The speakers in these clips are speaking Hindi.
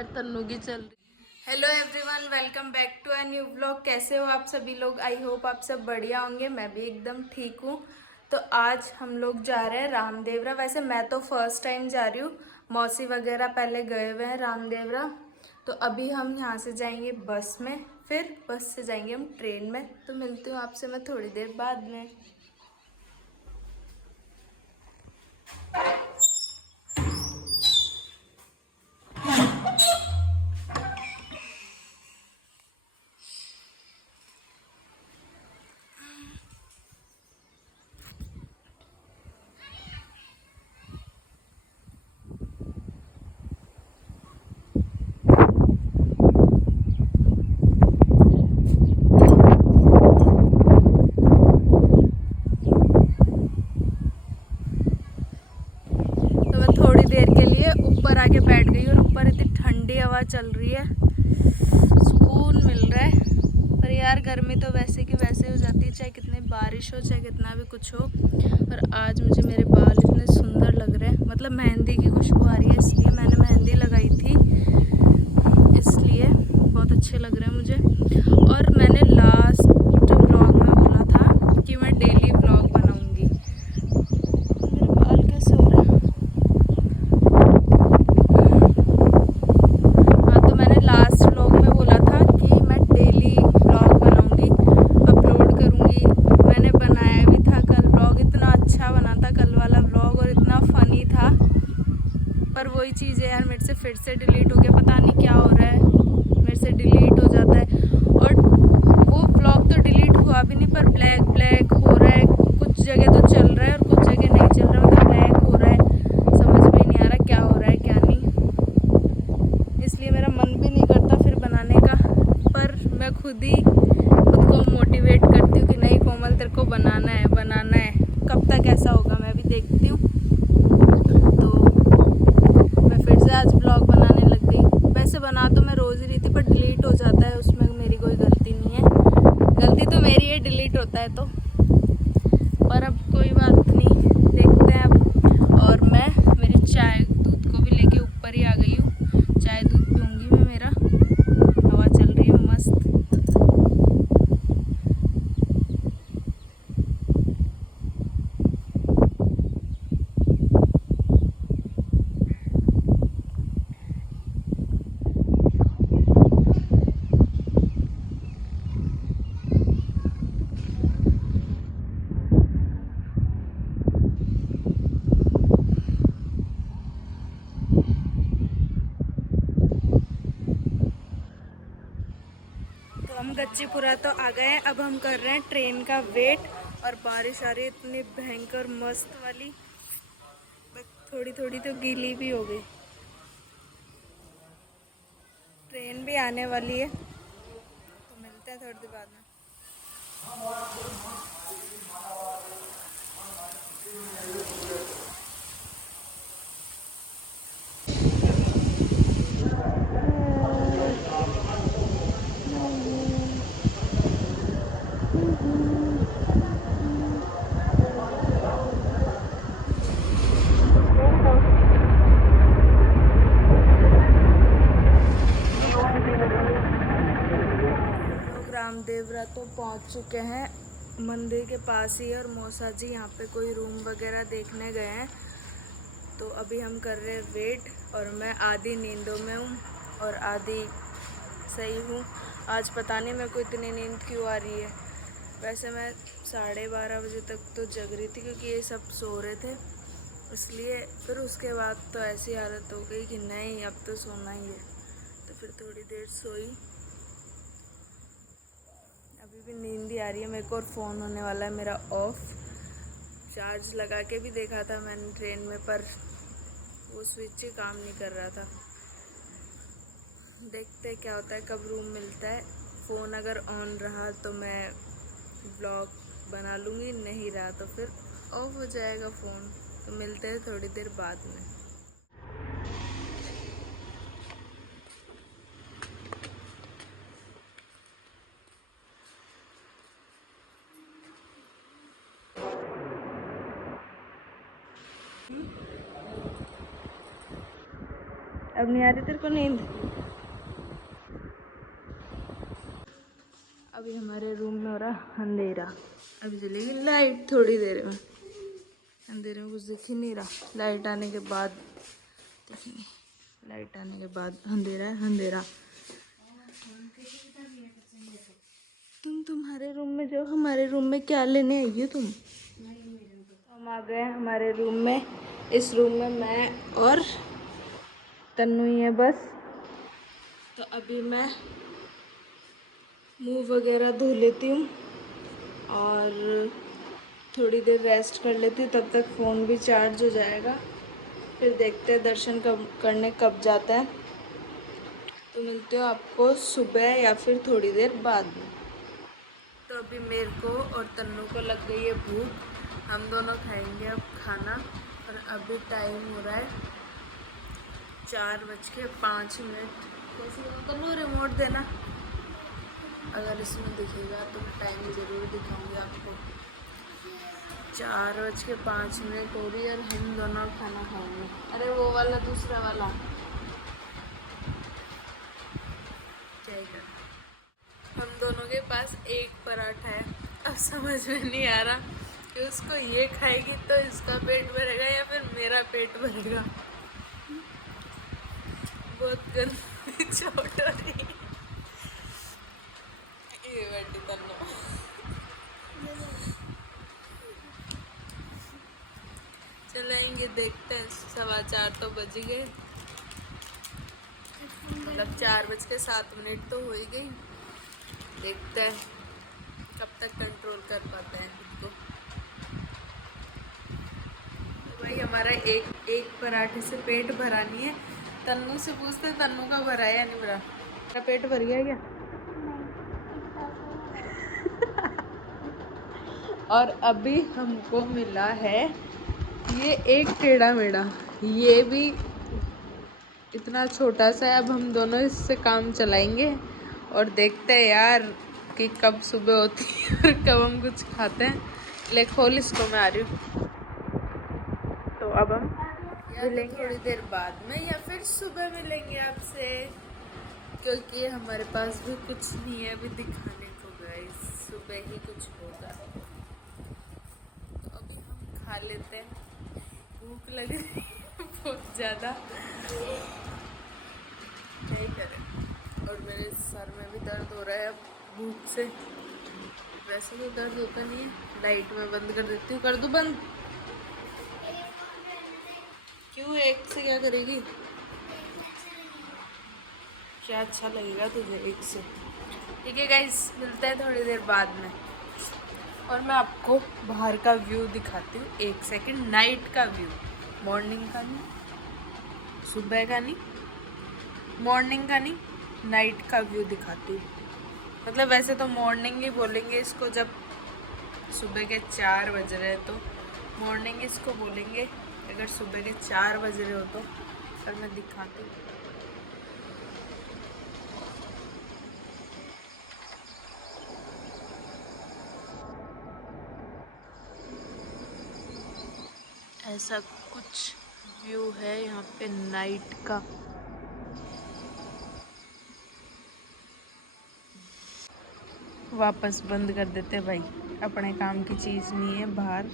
हमारी तन्नू की चल रही। Hello everyone, welcome back to a new vlog. कैसे हो आप सभी लोग? आई होप आप सब बढ़िया होंगे। मैं भी एकदम ठीक हूँ। तो आज हम लोग जा रहे हैं रामदेवरा। वैसे मैं तो फर्स्ट टाइम जा रही हूँ, मौसी वगैरह पहले गए हुए हैं रामदेवरा। तो अभी हम यहाँ से जाएंगे बस में, फिर बस से जाएंगे हम ट्रेन में। तो मिलती हूँ आपसे मैं थोड़ी देर बाद में। तो मैं थोड़ी देर के लिए ऊपर आके बैठ गई और ऊपर इतनी ठंडी हवा चल रही है, सुकून मिल रहा है। पर यार गर्मी तो वैसे की वैसे हो जाती है, चाहे कितनी बारिश हो चाहे कितना भी कुछ हो। और आज मुझे मेरे बाल इतने सुंदर लग रहे हैं, मतलब मेहंदी की खुशबू आ रही है, इसलिए मैंने मेहंदी लगाई थी, इसलिए बहुत अच्छे लग रहे हैं मुझे। और मैंने लास्ट व्लॉग में बोला था कि मैं डेली व्लॉग बनाऊंगी। मेरे बाल कैसे हो रहे हैं? हाँ, तो मैंने लास्ट व्लॉग में बोला था कि मैं डेली व्लॉग बनाऊंगी, अपलोड करूंगी। मैंने बनाया भी था कल व्लॉग, इतना अच्छा बना था कल वाला व्लॉग और इतना फनी था। पर वही चीज़ है यार, मेरे से फिर से डिलीट हो गया, पता नहीं क्या हो रहा है, मेरे से डिलीट हो जाता है। और वो व्लॉग तो डिलीट हुआ भी नहीं, पर ब्लैक ब्लैक हो रहा है। कुछ जगह तो चल रहा है और कुछ जगह नहीं चल रहा, मतलब ब्लैक हो रहा है। समझ में नहीं आ रहा क्या हो रहा है क्या नहीं, इसलिए मेरा मन भी नहीं करता फिर बनाने का। पर मैं खुद को मोटिवेट करती हूँ कि नहीं कोमल, तेरे को बनाना है बनाना है। कब तक ऐसा होगा मैं भी देखती हूँ। तो मैं फिर से आज ब्लॉग बनाने लग गई। वैसे बना तो मैं रोज़ ही रही थी, पर डिलीट हो जाता है, उसमें मेरी कोई गलती नहीं है। गलती तो मेरी है, डिलीट होता है तो। पर अब कोई बात नहीं, देखते हैं अब। और मैं मेरी चाय दूध को भी लेके ऊपर ही आ गई हूँ। चाय दूध पीऊँगी मैं मेरा। हवा चल रही है मस्त। तो हम गच्चीपुरा तो आ गए हैं, अब हम कर रहे हैं ट्रेन का वेट। और बारिश आ रही है इतनी भयंकर मस्त वाली, थोड़ी थोड़ी तो गीली भी हो गई। ट्रेन भी आने वाली है, तो मिलते हैं थोड़ी देर बाद में। रामदेवरा तो पहुंच चुके हैं, मंदिर के पास ही है। और मौसा जी यहाँ पे कोई रूम वगैरह देखने गए हैं, तो अभी हम कर रहे हैं वेट। और मैं आधी नींदों में हूँ और आधी सही हूँ। आज पता नहीं मेरे को इतनी नींद क्यों आ रही है। वैसे मैं 12:30 बजे तक तो जग रही थी, क्योंकि ये सब सो रहे थे इसलिए। फिर उसके बाद तो ऐसी हालत हो गई कि नहीं अब तो सोना ही है, तो फिर थोड़ी देर सोई। अभी भी नींद ही आ रही है मेरे को। और फ़ोन होने वाला है मेरा ऑफ। चार्ज लगा के भी देखा था मैंने ट्रेन में, पर वो स्विच ही काम नहीं कर रहा था। देखते हैं क्या होता है, कब रूम मिलता है। फ़ोन अगर ऑन रहा तो मैं ब्लॉग बना लूँगी, नहीं रहा तो फिर ऑफ हो जाएगा फ़ोन। तो मिलते हैं थोड़ी देर बाद में। अब नहीं आ रही तेरे को नींद? अभी हमारे रूम में हो रहा अंधेरा, अभी चलेगी लाइट थोड़ी देर में। अंधेरे में कुछ दिख ही नहीं रहा, लाइट आने के बाद देखेंगे। लाइट आने के बाद अंधेरा है, अंधेरा। तुम तुम्हारे रूम में जाओ, हमारे रूम में क्या लेने आई हो तुम? हम आ गए हमारे रूम में। इस रूम में मैं और तन्नू ही है बस। तो अभी मैं मुंह वगैरह धो लेती हूँ और थोड़ी देर रेस्ट कर लेती हूँ, तब तक फ़ोन भी चार्ज हो जाएगा। फिर देखते हैं दर्शन कब करने कब जाता है। तो मिलते हो आपको सुबह या फिर थोड़ी देर बाद में। तो अभी मेरे को और तन्नू को लग गई है भूख, हम दोनों खाएंगे अब खाना। और अभी टाइम हो रहा है 4:05। कैसे तन्नू रिमोट देना, अगर इसमें दिखेगा तो मैं टाइम ज़रूर दिखाऊंगी आपको। 4:05 हो रही है और हम दोनों खाना खाएंगे। अरे वो वाला दूसरा वाला क्या कर, हम दोनों के पास एक पराठा है। अब समझ में नहीं आ रहा कि उसको ये खाएगी तो इसका पेट भरेगा या फिर मेरा पेट भरेगा। बहुत गंदी चोट हो रही है। ये बैठी तन्नू, चलेंगे देखते हैं। 4:15 तो बज गए, मतलब 4:07 तो हो ही गई। देखते हैं कब तक कंट्रोल कर पाते हैं खुद को। तो भाई हमारा एक पराठे से पेट भरा नहीं है। तन्नू से पूछते तन्नू का भरा है या नहीं भरा। मेरा पेट भर गया क्या? और अभी हमको मिला है ये एक टेढ़ा मेढ़ा, ये भी इतना छोटा सा है। अब हम दोनों इससे काम चलाएंगे और देखते हैं यार कि कब सुबह होती है और कब हम कुछ खाते हैं। ले खोल इसको, मैं आ रही हूँ। तो अब हम मिलेंगे थोड़ी देर बाद में या फिर सुबह मिलेंगे आपसे, क्योंकि हमारे पास भी कुछ नहीं है अभी दिखाने को। गाइस सुबह ही कुछ होगा। तो अभी हम खा लेते हैं, भूख लग रही है बहुत ज़्यादा, क्या ही करें। और मेरे सर में भी दर्द हो रहा है अब भूख से। वैसे तो दर्द होता नहीं है। लाइट में बंद कर देती हूँ, कर दूँ बंद? क्यों, एक से क्या करेगी? क्या अच्छा लगेगा तुझे एक से? ठीक है गाइस, मिलते हैं थोड़ी देर बाद में। और मैं आपको बाहर का व्यू दिखाती हूँ, एक सेकंड। नाइट का व्यू, मॉर्निंग का नहीं, सुबह का नहीं, मॉर्निंग का नहीं, नाइट का व्यू दिखाती हूँ। मतलब वैसे तो मॉर्निंग ही बोलेंगे इसको, जब सुबह के 4 बज रहे हैं तो मॉर्निंग इसको बोलेंगे। अगर सुबह के 4 बज रहे हो तो पर मैं दिखाती हूँ। ऐसा कुछ व्यू है यहाँ पे नाइट का। वापस बंद कर देते भाई, अपने काम की चीज़ नहीं है बाहर।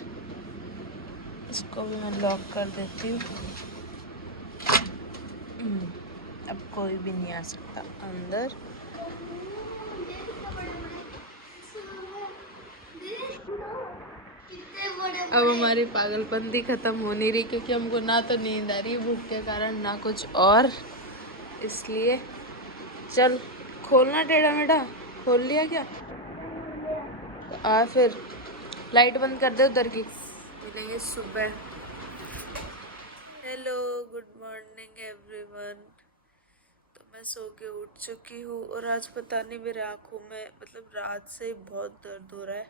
इसको भी मैं लॉक कर देती हूँ। अब कोई भी नहीं आ सकता अंदर। अब हमारी पागलपंती ख़त्म हो नहीं रही, क्योंकि हमको ना तो नींद आ रही है भूख के कारण, ना कुछ और। इसलिए चल खोलना, टेढ़ा मेढ़ा खोल लिया क्या? तो आ फिर लाइट बंद कर दे उधर की। मिलेंगे सुबह। Hello, good morning everyone. तो मैं सो के उठ चुकी हूँ और आज पता नहीं मेरे आँखों में, मतलब रात से ही बहुत दर्द हो रहा है।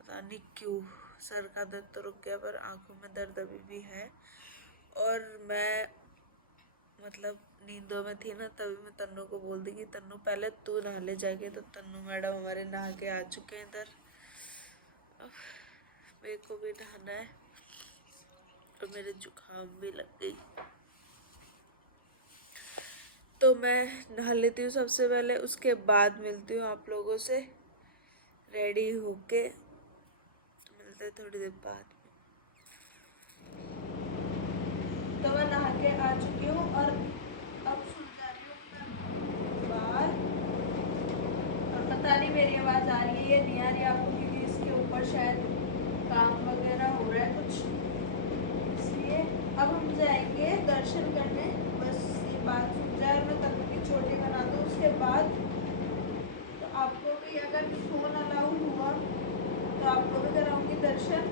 पता नहीं क्यों, सर का दर्द तो रुक गया पर आँखों में दर्द अभी भी है। और मैं मतलब नींदों में थी ना, तभी मैं तन्नू को बोल दी कि तन्नू पहले तू नहा ले जाके। तो तन्नू मैडम हमारे नहा के आ चुके हैं इधर। मेरे को भी नहाना है और मेरे जुकाम भी लग गई, तो मैं नहा लेती हूँ सबसे पहले, उसके बाद मिलती हूँ आप लोगों से। रेडी होके मिलते हैं थोड़ी देर बाद। तो मैं नहा के आ चुकी हूँ और अब सुन जा रही हूँ बाल। और पता नहीं मेरी आवाज़ आ रही है या नहीं आ रही है आपको, क्योंकि इसके ऊपर शायद काम वगैरह हो रहा है कुछ, इसलिए अब हम जाएंगे दर्शन करने। बस ये बात सुन जाए और मैं तन्नू की चोटी बना दूँ, उसके बाद तो आपको भी अगर फ़ोन अलाउ हुआ तो आपको भी कराऊंगी दर्शन,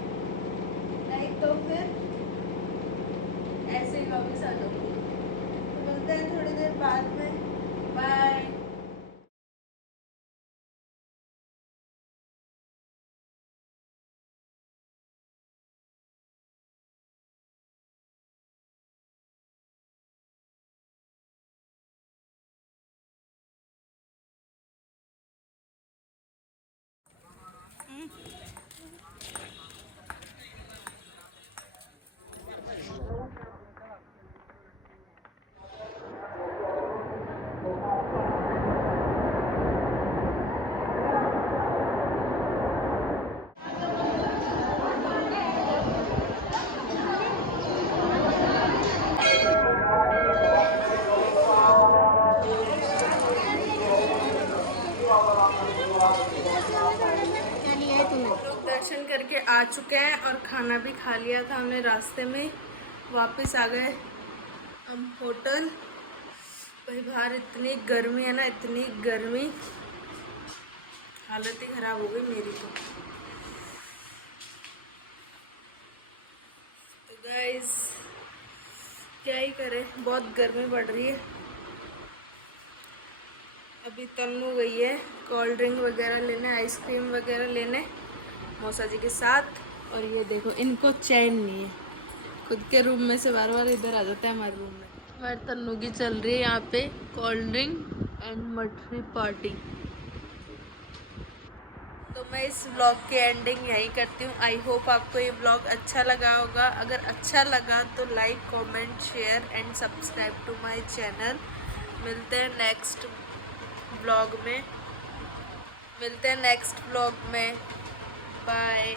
नहीं तो फिर ऐसे ही वापस आ जाऊंगी। तो मिलते हैं थोड़ी देर बाद में, बाय। लोग दर्शन करके आ चुके हैं और खाना भी खा लिया था हमने, रास्ते में वापस आ गए हम होटल। भाई बाहर इतनी गर्मी है ना, इतनी गर्मी, हालत ही ख़राब हो गई मेरी तो गाइस क्या ही करें, बहुत गर्मी बढ़ रही है। अभी तन्नू गई है कोल्ड ड्रिंक वगैरह लेने, आइसक्रीम वगैरह लेने मौसा जी के साथ। और ये देखो इनको चैन नहीं है, खुद के रूम में से बार बार इधर आ जाता है हमारे रूम में। हमारे तन्नू की चल रही है यहाँ पे कोल्ड ड्रिंक एंड मठरी पार्टी। तो मैं इस ब्लॉग की एंडिंग यहीं करती हूँ। आई होप आपको ये ब्लॉग अच्छा लगा होगा। अगर अच्छा लगा तो like comment share and subscribe to my channel. मिलते हैं नेक्स्ट ब्लॉग में, बाय।